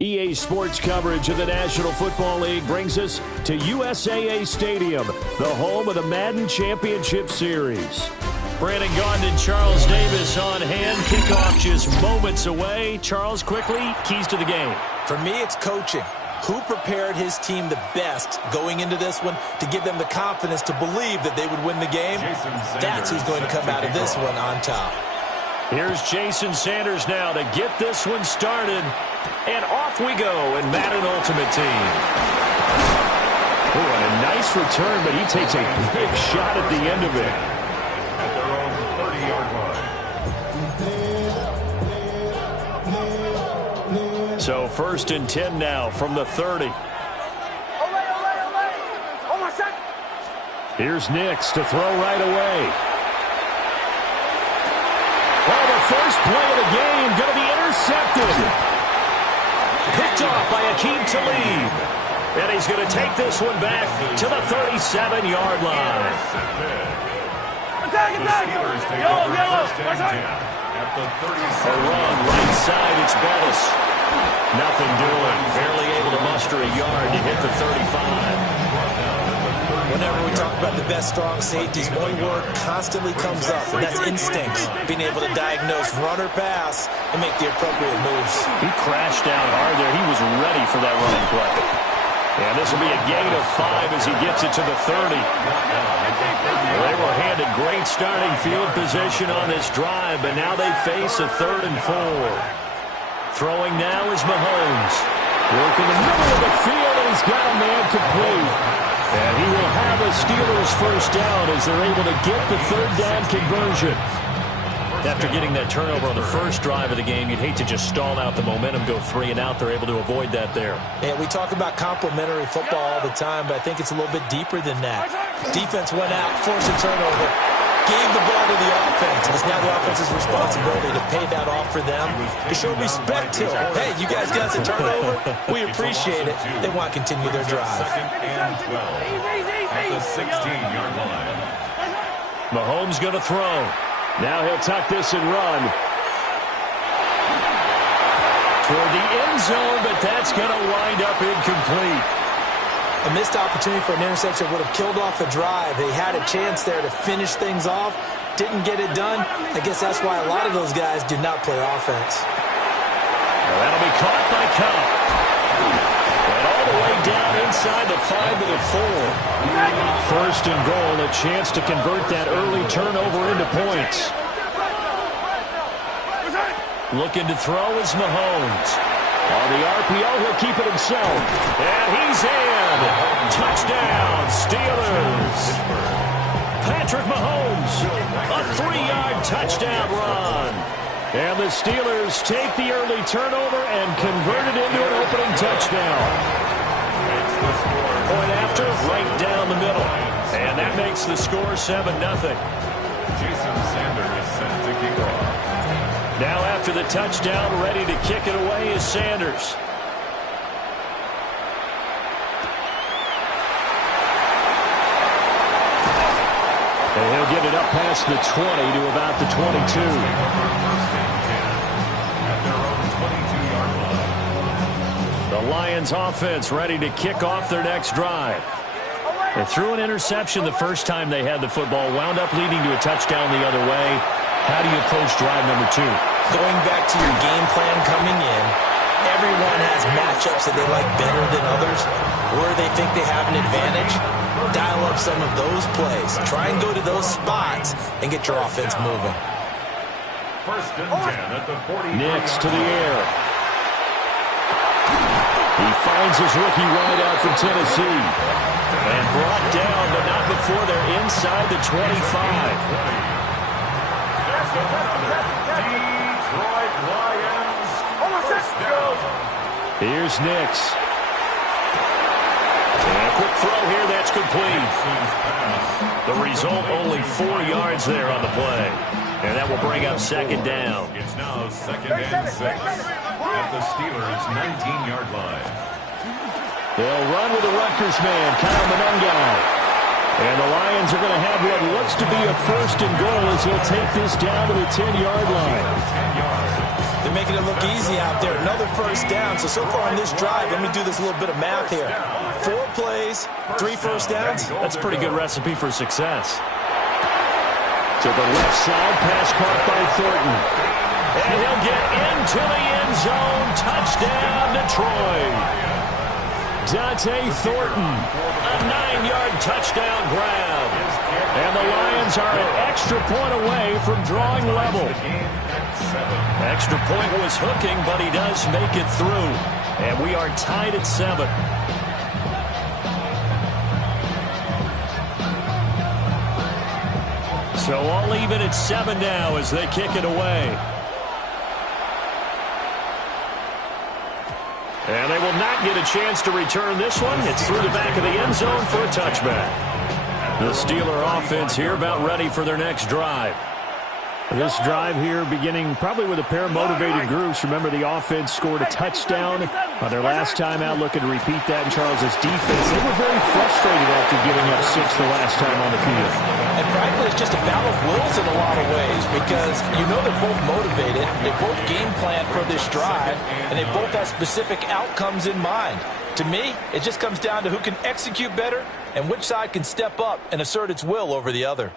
EA Sports coverage of the National Football League brings us to USAA Stadium, the home of the Madden Championship Series. Brandon Gaudin and Charles Davis on hand. Kickoff just moments away. Charles, quickly, keys to the game. For me, it's coaching. Who prepared his team the best going into this one to give them the confidence to believe that they would win the game? That's who's going to come out of this one on top. Here's Jason Sanders now to get this one started. And off we go in Madden Ultimate Team. Oh, and a nice return, but he takes a big shot at the end of it. At their own 30-yard line. So 1st and 10 now from the 30. Here's Nix to throw right away. Well, the first play of the game going to be intercepted. Picked off by Akeem Talib. And he's going to take this one back to the 37-yard line. Attack! A run right side, it's Bettis. Nothing doing. Barely able to muster a yard to hit the 35. Whenever we talk about the best strong safeties, one word constantly comes up, and that's instinct. Being able to diagnose run or pass and make the appropriate moves. He crashed down hard there. He was ready for that running play. And this will be a gain of 5 as he gets it to the 30. They were handed great starting field position on this drive, but now they face a 3rd and 4. Throwing now is Mahomes. Working the middle of the field, and he's got a man complete. And he will have a Steelers first down as they're able to get the 3rd down conversion. After getting that turnover on the first drive of the game, you'd hate to just stall out the momentum, go 3 and out. They're able to avoid that there. Yeah, we talk about complementary football all the time, but I think it's a little bit deeper than that. Defense went out, forced a turnover, gave the ball to the offense. It's now the offense's responsibility to pay that off for them, to show respect to them. Hey, you guys got a turnover? We appreciate it. They want to continue their drive. 2nd and 12 at the 16-yard line. Mahomes going to throw. Now he'll tuck this and run. Toward the end zone, but that's going to wind up incomplete. A missed opportunity for an interception would have killed off a drive. They had a chance there to finish things off. Didn't get it done. I guess that's why a lot of those guys do not play offense. Well, that'll be caught by Cup. And all the way down inside the 5 to the 4. First and goal, a chance to convert that early turnover into points. Looking to throw is Mahomes. On the RPO, he'll keep it himself. And he's in. Touchdown, Steelers. Patrick Mahomes, a 3-yard touchdown run. And the Steelers take the early turnover and convert it into an opening touchdown. Point after, right down the middle. And that makes the score 7-0. Jason Sanders is set to kick off. Now after the touchdown, ready to kick it away is Sanders. And he'll get it up past the 20 to about the 22. The Lions offense ready to kick off their next drive. They threw an interception the first time they had the football, wound up leading to a touchdown the other way. How do you approach drive number 2? Going back to your game plan coming in, everyone has matchups that they like better than others, where they think they have an advantage. Dial up some of those plays. Try and go to those spots and get your offense moving. First and 10 at the 40. Nix to the air. He finds his rookie wideout from Tennessee. And brought down, but not before they're inside the 25. Detroit Lions. Here's Nix. And a quick throw here, that's complete. The result, only 4 yards there on the play. And that will bring up second down. It's now second and 6 at the Steelers' 19-yard line. They'll run with the Rutgers man, Kyle Monungai. And the Lions are going to have what looks to be a first and goal as he'll take this down to the 10-yard line. They're making it look easy out there. Another first down. So far on this drive, let me do this little bit of math here. 4 plays, 3 first downs. That's a pretty good recipe for success. To the left side, pass caught by Thornton. And he'll get into the end zone. Touchdown, Detroit. Dante Thornton, a 9-yard touchdown grab. And the Lions are an extra point away from drawing level. Extra point was hooking, but he does make it through. And we are tied at 7. So all even at 7 now as they kick it away. And they will not get a chance to return this one. It's through the back of the end zone for a touchback. The Steeler offense here about ready for their next drive. This drive here beginning probably with a pair of motivated groups. Remember, the offense scored a touchdown on their last time out, looking to repeat that in Charles's defense. They were very frustrated after giving up 6 the last time on the field. And frankly, it's just a battle of wills in a lot of ways because you know they're both motivated. They both game plan for this drive, and they both have specific outcomes in mind. To me, it just comes down to who can execute better and which side can step up and assert its will over the other.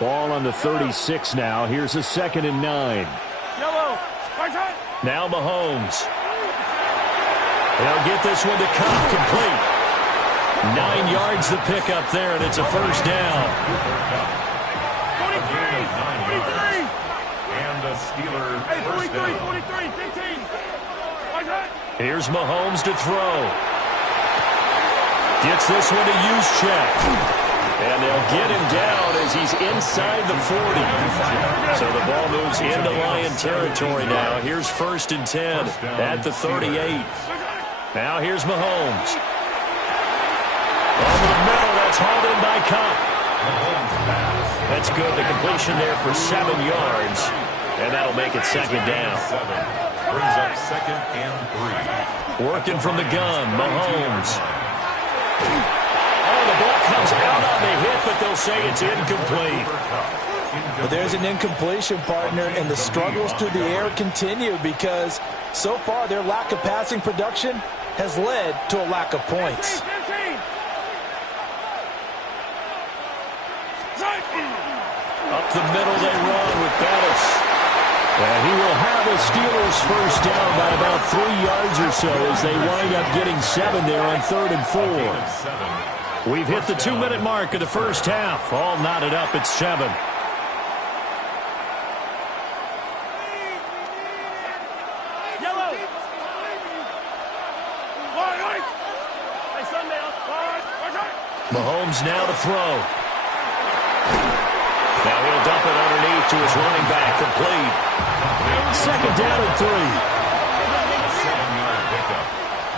Ball on the 36 now. Here's a 2nd and 9. Now Mahomes. They'll get this one to Cobb, complete. 9 yards the pickup there, and it's a first down. And the Steelers first down. Here's Mahomes to throw. Gets this one to Juszczyk. And they'll get him down as he's inside the 40. So the ball moves into Lion territory now. Here's 1st and 10 at the 38. Now here's Mahomes. Over the middle, that's hauled in by Cup. That's good. The completion there for 7 yards. And that'll make it second down. Brings up 2nd and 3. Working from the gun, Mahomes. The ball comes out on the hit, but they'll say it's incomplete. But there's an incompletion, partner, and the struggles through the air continue because so far their lack of passing production has led to a lack of points. the middle they run with Bettis. And he will have a Steelers first down by about 3 yards or so as they wind up getting 7 there on 3rd and 4. We've hit the 2-minute mark of the first half. All knotted up at 7. Mahomes now to throw. Now he'll dump it underneath to his running back, complete. 2nd down and 3. 7-yard pickup.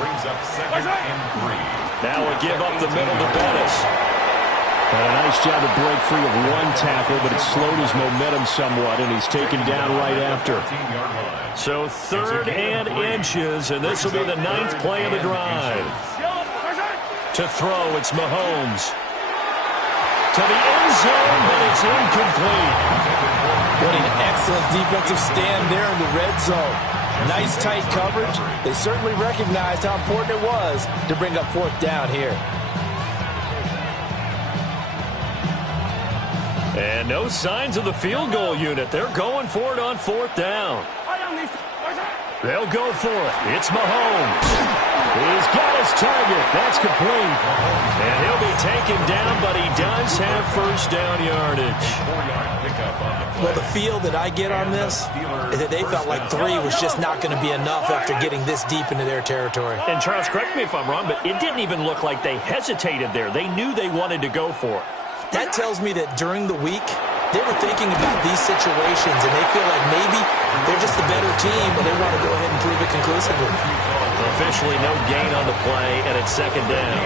Brings up 2nd and 3. Now we'll give up the middle to Bettis. And a nice job to break free of one tackle, but it slowed his momentum somewhat, and he's taken down right after. So 3rd and inches, and this will be the 9th play of the drive. To throw, it's Mahomes. To the end zone, but it's incomplete. What an excellent defensive stand there in the red zone. Nice tight coverage. They certainly recognized how important it was to bring up 4th down here. And no signs of the field goal unit. They're going for it on 4th down. They'll go for it. It's Mahomes. He's got his target. That's complete. And he'll be taken down, but he does have first down yardage. Well, the feel that I get on this is that they felt like 3 was just not going to be enough after getting this deep into their territory. And Charles, correct me if I'm wrong, but it didn't even look like they hesitated there. They knew they wanted to go for it. That tells me that during the week, they were thinking about these situations, and they feel like maybe they're just the better team, and they want to go ahead and prove it conclusively. Officially no gain on the play, and it's 2nd down.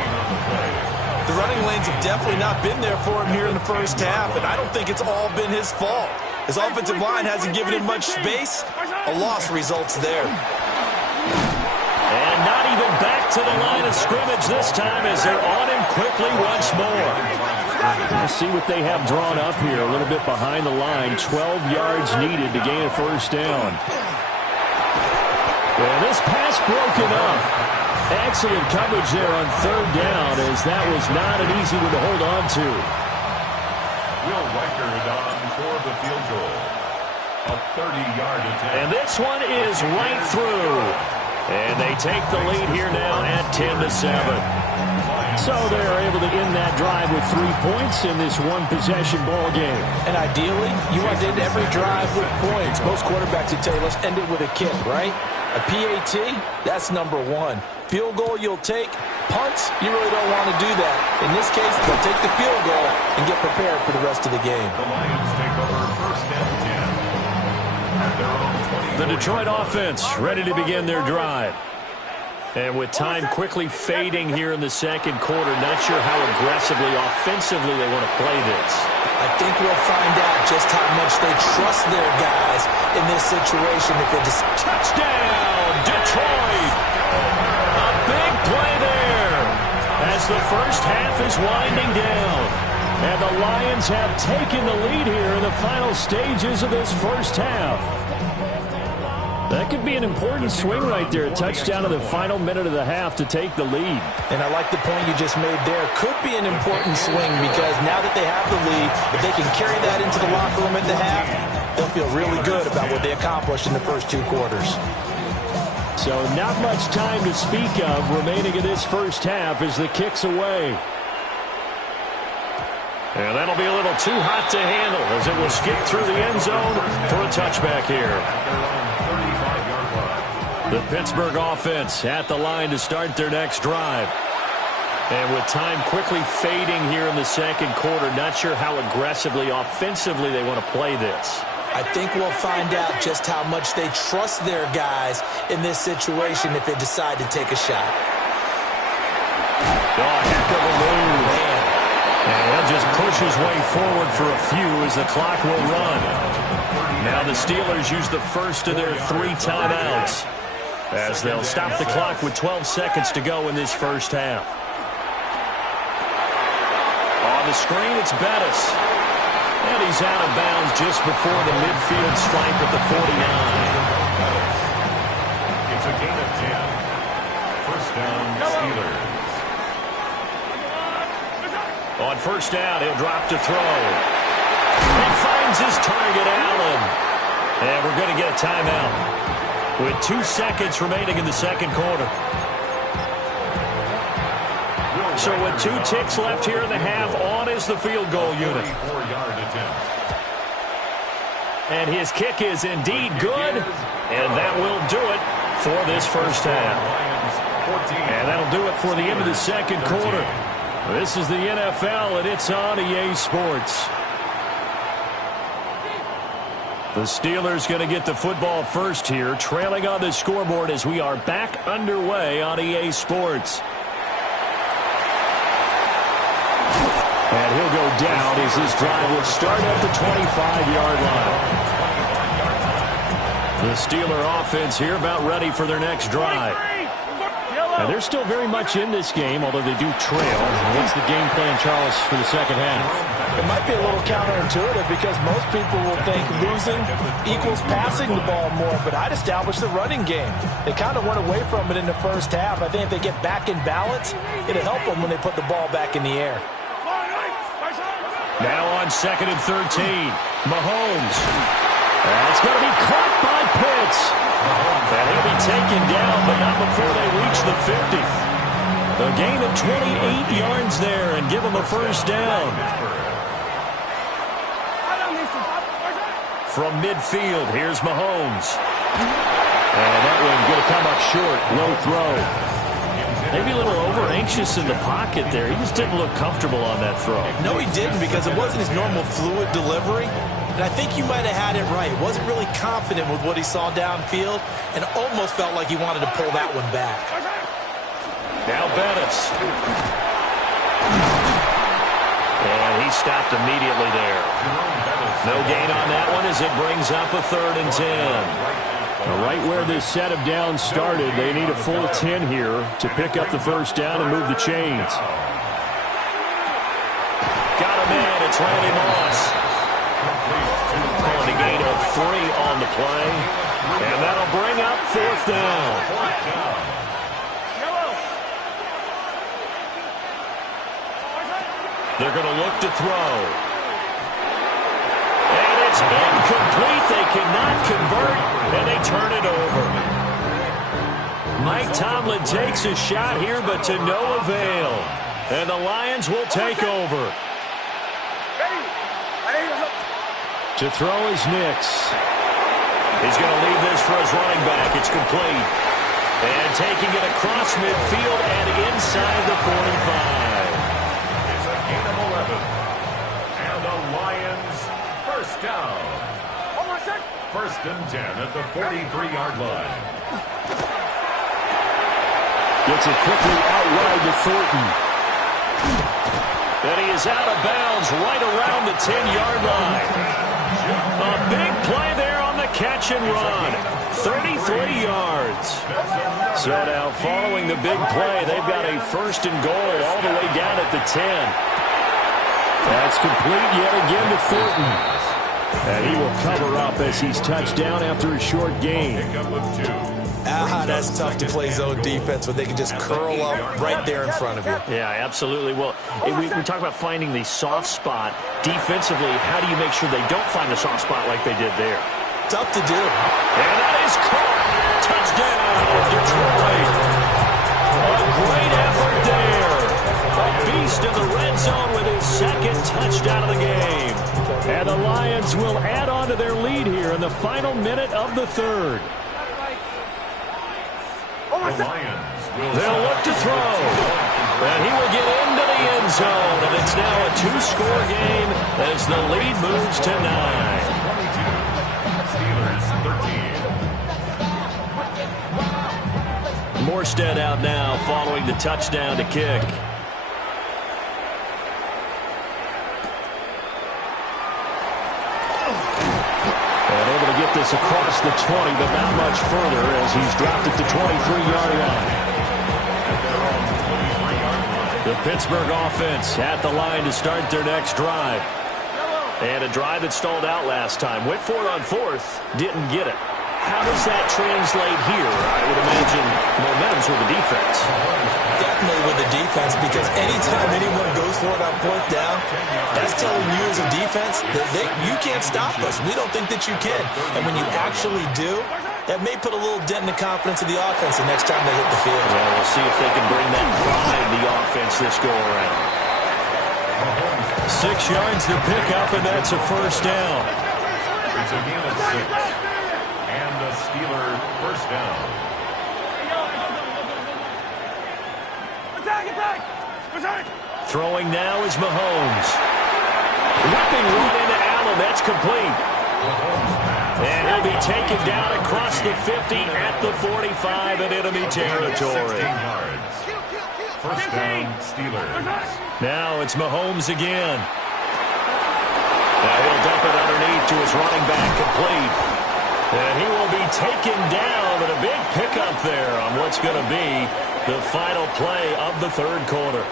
The running lanes have definitely not been there for him here in the first half, and I don't think it's all been his fault. His offensive line hasn't given him much space. A loss results there. And not even back to the line of scrimmage this time as they're on him quickly once more. We'll see what they have drawn up here. A little bit behind the line. 12 yards needed to gain a first down. And this pass broken up. Excellent coverage there on 3rd down as that was not an easy one to hold on to. Will Reichard on for the field goal. A 30-yard attempt. And this one is right through. And they take the lead here now at 10-7. So they're able to end that drive with 3 points in this one-possession ball game. And ideally, you want to end every drive with points. Most quarterbacks would tell you, let's end it with a kick, right? A PAT, that's number 1. Field goal you'll take. Punts, you really don't want to do that. In this case, they'll take the field goal and get prepared for the rest of the game. The Lions take over 1st and 10. At their own 20. The Detroit offense ready to begin their drive. And with time quickly fading here in the 2nd quarter, not sure how aggressively, offensively they want to play this. I think we'll find out just how much they trust their guys in this situation. If they just touchdown, Detroit! A big play there as the first half is winding down. And the Lions have taken the lead here in the final stages of this first half. That could be an important swing right there. A touchdown in the final minute of the half to take the lead. And I like the point you just made there. Could be an important swing because now that they have the lead, if they can carry that into the locker room at the half, they'll feel really good about what they accomplished in the first 2 quarters. So not much time to speak of remaining in this first half as the kick's away. And that'll be a little too hot to handle as it will skip through the end zone for a touchback here. The Pittsburgh offense at the line to start their next drive. And with time quickly fading here in the 2nd quarter, not sure how aggressively, offensively they want to play this. I think we'll find out just how much they trust their guys in this situation if they decide to take a shot. Oh, heck of a move. Man. And he'll just push his way forward for a few as the clock will run. Now the Steelers use the first of their 3 timeouts as they'll stop the clock with 12 seconds to go in this first half. On the screen, it's Bettis. And he's out of bounds just before the midfield stripe at the 49. It's a gain of 10. First down, Steelers. On first down, he'll drop to throw. He finds finds his target, Allen. And we're going to get a timeout with 2 seconds remaining in the second quarter. So with 2 ticks left here in the half, on is the field goal unit. And his kick is indeed good, and that will do it for this first half. And that'll do it for the end of the second quarter. This is the NFL, and it's on EA Sports. The Steelers going to get the football first here, trailing on the scoreboard as we are back underway on EA Sports. And he'll go down as this drive will start at the 25-yard line. The Steeler offense here about ready for their next drive. And they're still very much in this game, although they do trail. What's the game plan, Charles, for the second half? It might be a little counterintuitive because most people will think losing equals passing the ball more, but I'd establish the running game. They kind of went away from it in the first half. I think if they get back in balance, it'll help them when they put the ball back in the air. Now on 2nd and 13, Mahomes. That's going to be caught by Pitts. And he'll be taken down, but not before they reach the 50. A gain of 28 yards there and give him a first down. From midfield, here's Mahomes. And that one going to come up short. Low throw. Maybe a little over-anxious in the pocket there. He just didn't look comfortable on that throw. No, he didn't, because it wasn't his normal fluid delivery. And I think you might have had it right. He wasn't really confident with what he saw downfield and almost felt like he wanted to pull that one back. Now Bettis. And he stopped immediately there. No gain on that one as it brings up a 3rd and 10. Right where this set of downs started, they need a full 10 here to pick up the first down and move the chains. Got him in. It's Randy Moss. Calling a gain of 3 on the play. And that'll bring up 4th down. They're going to look to throw. And it's incomplete. They cannot convert, and they turn it over. Mike Tomlin takes a shot here, but to no avail. And the Lions will take over. To throw is Nix. He's going to leave this for his running back. It's complete. And taking it across midfield and inside the 45. It's a gain of 11. And the Lions first down. 1st and 10 at the 43-yard line. Gets it quickly out wide to Thornton. And he is out of bounds right around the 10-yard line. A big play there on the catch and run. 33 yards. So now following the big play, they've got a 1st and goal all the way down at the 10. That's complete yet again to Thornton. And he will cover up as he's touched down after a short gain. That's tough to play zone defense when they can just curl up right there in front of you. Yeah, absolutely. Well, we talk about finding the soft spot. Defensively, how do you make sure they don't find the soft spot like they did there? Tough to do. And that is caught. Touchdown, Detroit. A great effort there. A beast in the red zone with his 2nd touchdown of the game. And the Lions will add on to their lead here in the final minute of the 3rd. They'll look to throw. And he will get into the end zone. And it's now a 2-score game as the lead moves to 9. Steelers 13. Morstead out now following the touchdown to kick. Get this across the 20, but not much further as he's dropped at the 23-yard line. The Pittsburgh offense at the line to start their next drive. And a drive that stalled out last time. Went for it on 4th, didn't get it. How does that translate here? I would imagine momentum's with the defense. Definitely with the defense, because anytime anyone goes for it on fourth down, that's telling you as a defense that you can't stop us. We don't think that you can. And when you actually do, that may put a little dent in the confidence of the offense the next time they hit the field. Well, we'll see if they can bring that pride in the offense this go-around. 6 yards to pick up, and that's a first down. It's a gain of 6. And a Steeler first down. Throwing now is Mahomes. Whipping right into Allen. That's complete. And he'll be taken down across the 50 at the 45 in enemy territory. 16 yards. First down, Steelers. Now it's Mahomes again. Now he'll dump it underneath to his running back, complete. And he will be taken down, but a big pickup there on what's going to be the final play of the third quarter.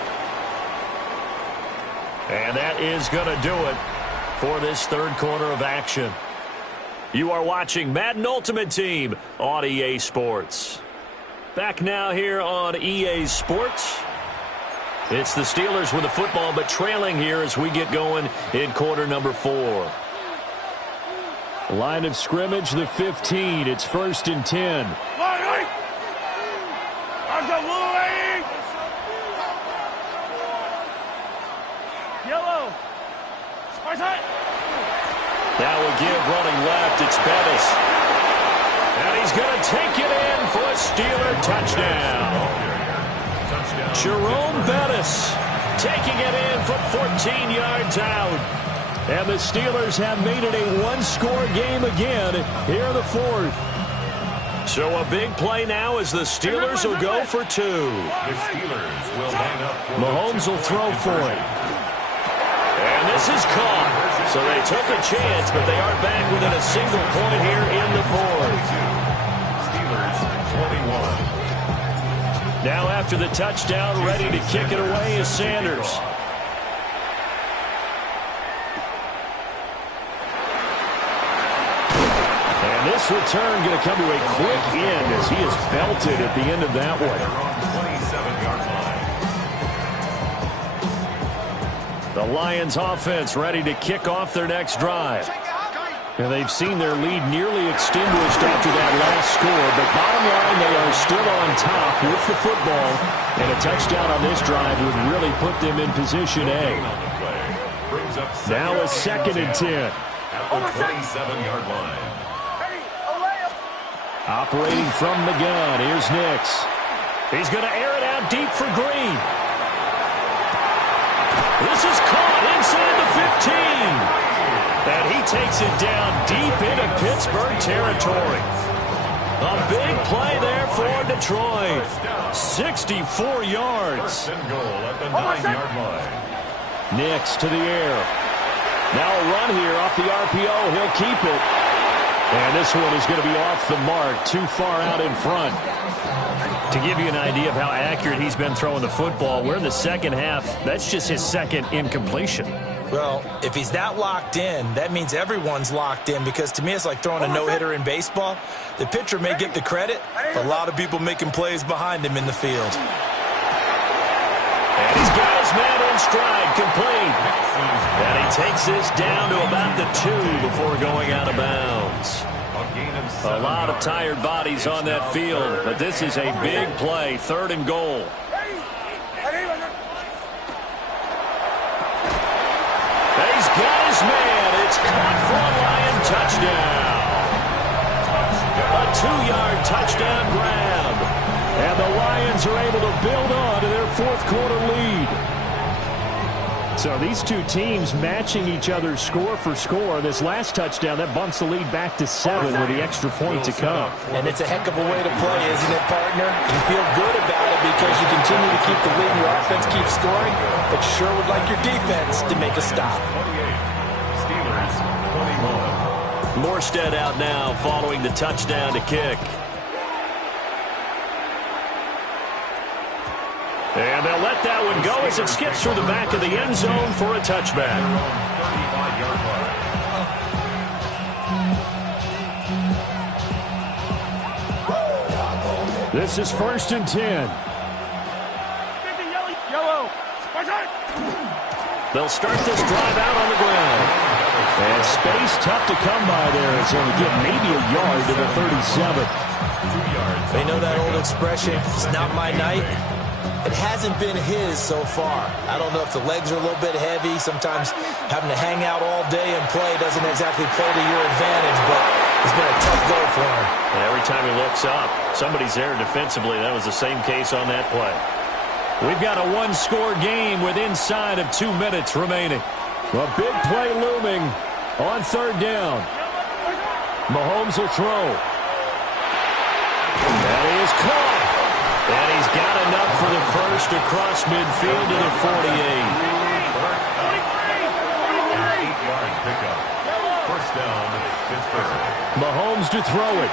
And that is going to do it for this third quarter of action. You are watching Madden Ultimate Team on EA Sports. Back now here on EA Sports. It's the Steelers with the football, but trailing here as we get going in quarter number 4. Line of scrimmage, the 15. It's 1st and 10. Now we'll give running left. It's Bettis. And he's going to take it in for a Steeler touchdown. Jerome Bettis taking it in from 14 yards out. And the Steelers have made it a one-score game again here in the 4th. So a big play now as the Steelers will go for 2. The Steelers will line up. Mahomes will throw for it. And this is caught. So they took a chance, but they are back within a single point here in the 4th. Steelers 21. Now after the touchdown, ready to kick it away is Sanders. And this return going to come to a quick end as he is belted at the end of that one. They're on 27-yard line. The Lions offense ready to kick off their next drive. And they've seen their lead nearly extinguished after that last score, but bottom line, they are still on top with the football, and a touchdown on this drive would really put them in position A. Now a 2nd and 10. At the 27-yard line. Operating from the gun, here's Nix. He's going to air it out deep for Green. This is caught inside the 15. And he takes it down deep into Pittsburgh territory. A big play there for Detroit. 64 yards. First and goal at the 9-yard line. Nix to the air. Now a run here off the RPO. He'll keep it. And this one is going to be off the mark, too far out in front. To give you an idea of how accurate he's been throwing the football, we're in the second half. That's just his second incompletion. Well, if he's that locked in, that means everyone's locked in, because to me it's like throwing a no-hitter in baseball. The pitcher may get the credit, but a lot of people making plays behind him in the field. And he's got his man in stride, complete. And he takes this down to about the 2 before going out of bounds. A lot of tired bodies on that field, but this is a big play, 3rd and goal. And he's got his man. It's caught for a Lion touchdown. A 2-yard touchdown grab. And the Lions are able to build on to their 4th quarter lead. So these two teams matching each other score for score. This last touchdown, that bumps the lead back to 7 with the extra point to come. And it's a heck of a way to play, isn't it, partner? You feel good about it because you continue to keep the lead and your offense keeps scoring, but you sure would like your defense to make a stop. 28. Steelers 21. Morstead out now following the touchdown to kick. And they'll let that one go as it skips through the back of the end zone for a touchback. 35-yard line. This is 1st and 10. They'll start this drive out on the ground. And space tough to come by there. It's only get maybe a yard to the 37. They know that old expression, it's not my night. It hasn't been his so far. I don't know if the legs are a little bit heavy. Sometimes having to hang out all day and play doesn't exactly play to your advantage, but it's been a tough go for him. And every time he looks up, somebody's there defensively. That was the same case on that play. We've got a one-score game with inside of 2 minutes remaining. A big play looming on 3rd down. Mahomes will throw. And he is caught. And he's got enough for the first across midfield to the 48. 8-yard pickup. First down, Pittsburgh. Mahomes to throw it.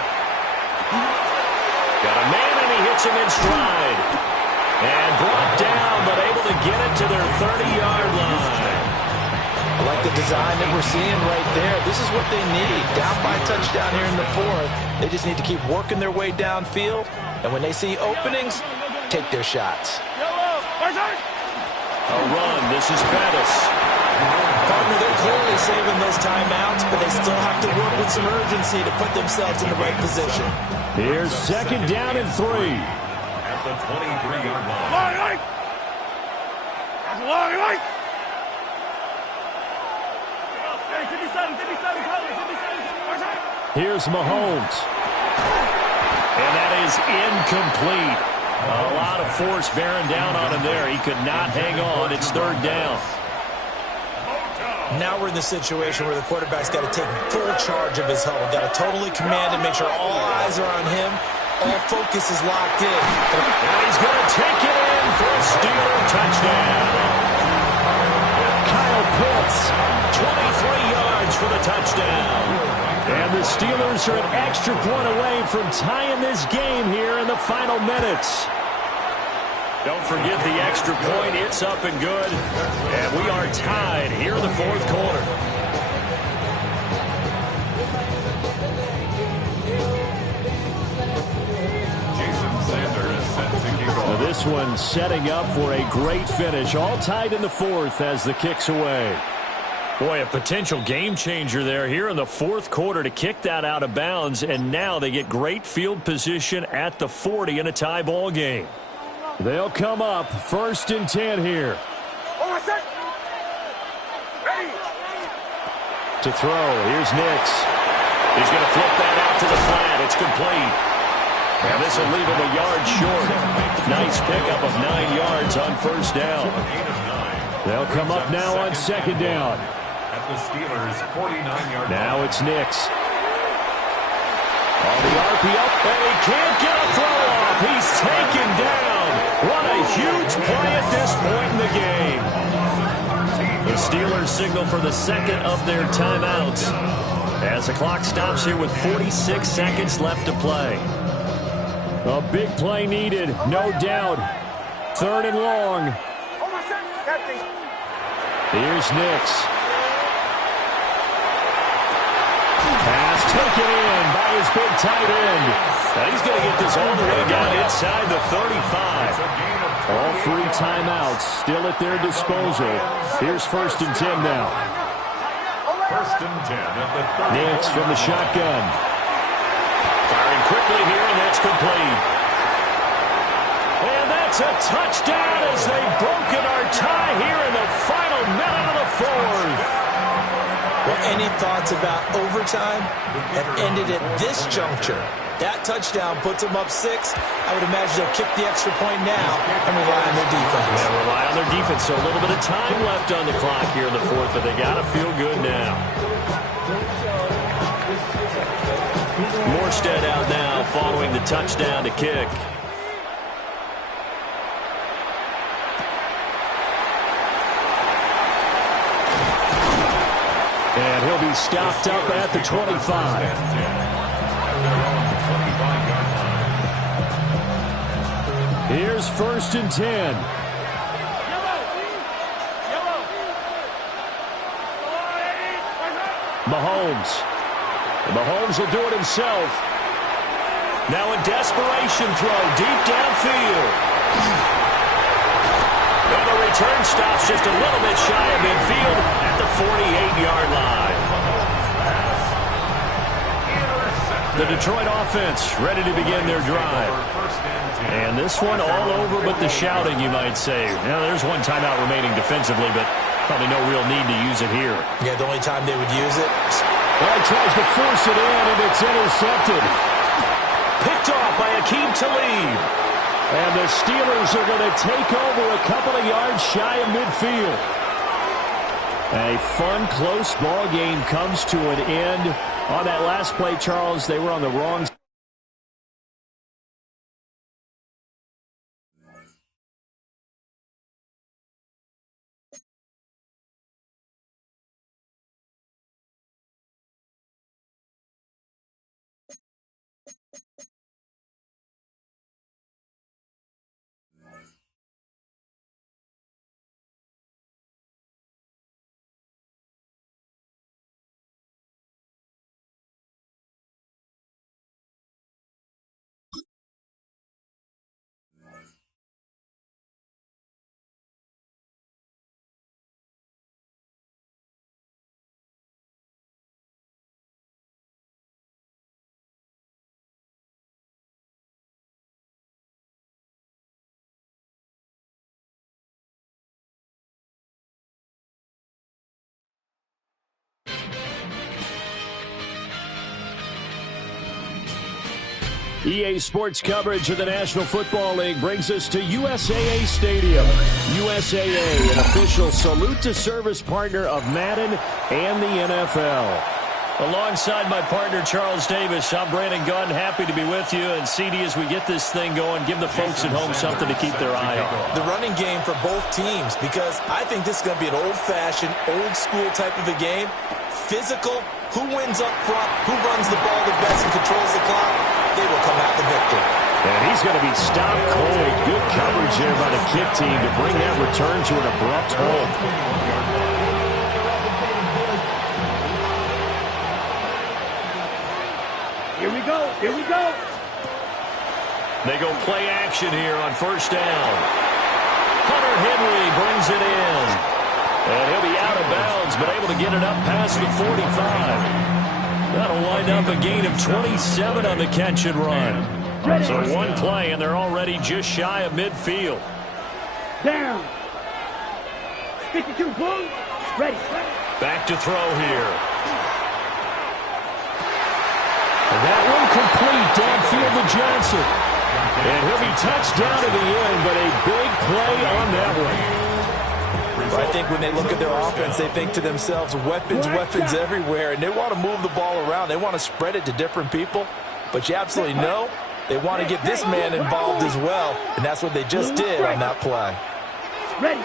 Got a man, and he hits him in stride. And brought down, but able to get it to their 30-yard line. I like the design that we're seeing right there. This is what they need. Down by a touchdown here in the 4th. They just need to keep working their way downfield. And when they see openings, take their shots. A run. This is Bettis. Partner, they're clearly saving those timeouts, but they still have to work with some urgency to put themselves in the right position. Here's 2nd down and 3. At the 23-yard line. Here's Mahomes. And that is incomplete. A lot of force bearing down on him there. He could not hang on. It's 3rd down. Now we're in the situation where the quarterback's got to take full charge of his huddle. Got to totally command and make sure all eyes are on him. All focus is locked in. And he's going to take it in for a Steeler touchdown. Kyle Pitts. 23 yards for the touchdown. And the Steelers are an extra point away from tying this game here in the final minutes. Don't forget the extra point. It's up and good. And we are tied here in the 4th quarter. This one setting up for a great finish. All tied in the 4th as the kick's away. Boy, a potential game changer there here in the 4th quarter to kick that out of bounds. And now they get great field position at the 40 in a tie ball game. They'll come up 1st and 10 here. To throw, here's Nix. He's going to flip that out to the flat. It's complete. And this will leave him a yard short. Nice pickup of 9 yards on 1st down. They'll come up now on 2nd down. At the Steelers' 49-yard line. Now it's Nix. On the RPO, and he can't get a throw off. He's taken down. What a huge play at this point in the game. The Steelers signal for the 2nd of their timeouts as the clock stops here with 46 seconds left to play. A big play needed, no doubt. 3rd and long. Here's Nix. Pass taken in by his big tight end. Now he's going to get this all the way down inside the 35. All 3 timeouts still at their disposal. Here's 1st and 10 now. 1st and 10 at the 30. Nix from the shotgun. Firing quickly here, and that's complete. And that's a touchdown as they've broken our tie here in the final minute of the 4th. Well, any thoughts about overtime have ended at this juncture. That touchdown puts them up 6. I would imagine they'll kick the extra point now and rely on their defense. Yeah, rely on their defense. So a little bit of time left on the clock here in the 4th, but they got to feel good now. Morstead out now following the touchdown to kick. And he'll be stopped up at the 25. Here's 1st and 10. Mahomes. Mahomes will do it himself. Now a desperation throw deep downfield. And the return stops just a little bit shy of midfield at the 48-yard line. The Detroit offense ready to begin their drive. And this one all over but the shouting, you might say. Now, there's one timeout remaining defensively, but probably no real need to use it here. Yeah, the only time they would use it. Well, he tries to force it in, and it's intercepted. Picked off by Akeem Talib. And the Steelers are going to take over a couple of yards shy of midfield. A fun, close ball game comes to an end. On that last play, Charles, they were on the wrong side. EA Sports coverage of the National Football League brings us to USAA Stadium. USAA, an official salute to service partner of Madden and the NFL. Alongside my partner, Charles Davis, I'm Brandon Gunn. Happy to be with you. And, CD, as we get this thing going, give the folks at home something to keep their eye on. The running game for both teams, because I think this is going to be an old-fashioned, old-school type of a game. Physical, who wins up front, who runs the ball the best and controls the clock, they will come out the victor. And he's going to be stopped cold. Good coverage there by the kick team to bring that return to an abrupt halt. Here we go. Here we go. They go play action here on first down. Hunter Henry brings it in. And he'll be out of bounds, but able to get it up past the 45. That'll wind up a gain of 27 on the catch and run. So one play, and they're already just shy of midfield. Down. 52, boom. Ready. Back to throw here. And that one complete downfield to Johnson. And he'll be touched down to the end, but a big play on that one. I think when they look at their offense, they think to themselves, weapons, weapons everywhere, and they want to move the ball around. They want to spread it to different people, but you absolutely know they want to get this man involved as well, and that's what they just did on that play. Ready.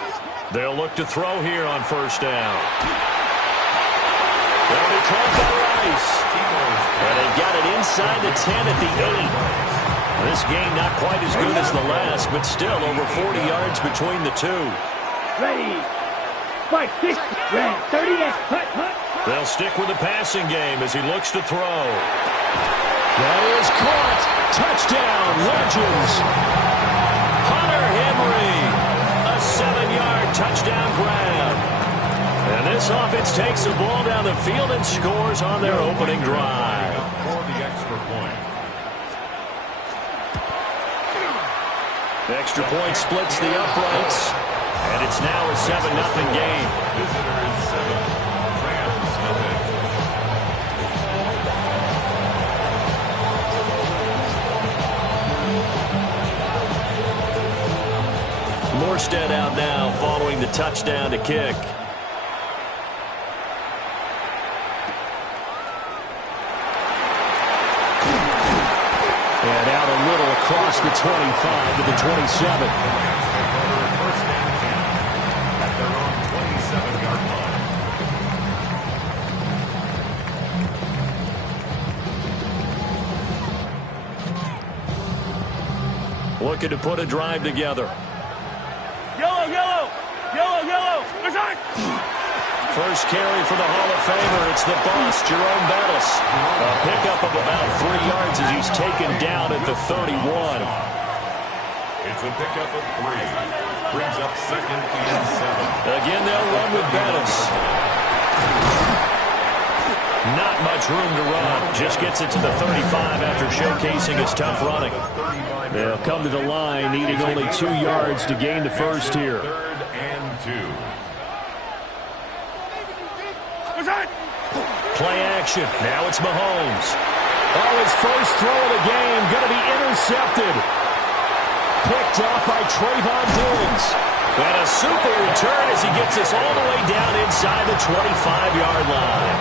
They'll look to throw here on first down. They'll be caught by Rice. And they've got it inside the 10 at the 8. This game not quite as good as the last, but still over 40 yards between the two. Ready. Fight. This. Ready. 30 X. Hut. They'll stick with the passing game as he looks to throw. That is caught. Touchdown, Legends. Hunter Henry. A 7-yard touchdown grab. And this offense takes the ball down the field and scores on their opening drive. For the extra point. The extra point splits the uprights. And it's now a 7-0 game. Visitors 7, Rams nothing. Morstead out now following the touchdown to kick. And out a little across the 25 to the 27. Looking to put a drive together. Yellow, yellow. Yellow, yellow. First carry for the Hall of Famer. It's the boss, Jerome Bettis. A pickup pickup of about 3 yards as he's taken down at the 31. It's a pickup of 3. Brings up 2nd and 7. Again, they'll run with Bettis. Not much room to run. Just gets it to the 35 after showcasing his tough running. They'll come to the line, needing only 2 yards to gain the first here. 3rd and 2. Play action. Now it's Mahomes. Oh, his first throw of the game going to be intercepted. Picked off by Trayvon Diggs. And a super return as he gets this all the way down inside the 25-yard line.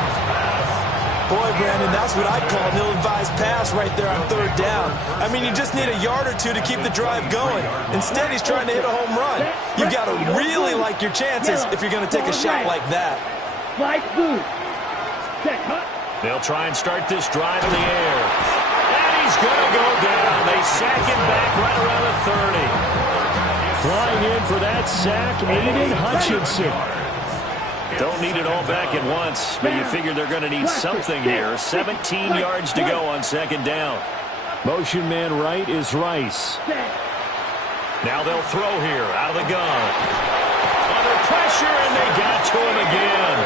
Boy, Brandon, that's what I'd call an ill-advised pass right there on 3rd down. I mean, you just need a yard or two to keep the drive going. Instead, he's trying to hit a home run. You've got to really like your chances if you're going to take a shot like that. They'll try and start this drive in the air. And he's going to go down. They sack him back right around the 30. Flying in for that sack, Aiden Hutchinson. Don't need it all back at once, but you figure they're going to need something here. 17 yards to go on 2nd down. Motion man right is Rice. Now they'll throw here out of the gun. Under pressure, and they got to him again.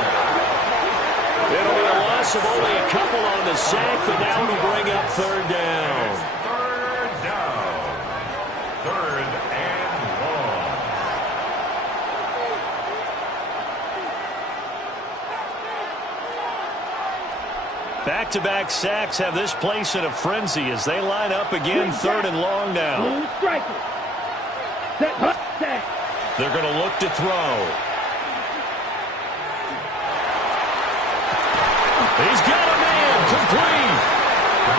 It'll be a loss of only a couple on the sack, but now it'll bring up 3rd down. 3rd down. 3rd and 1. Back-to-back sacks have this place in a frenzy as they line up again 3rd and long now. They're going to look to throw. He's got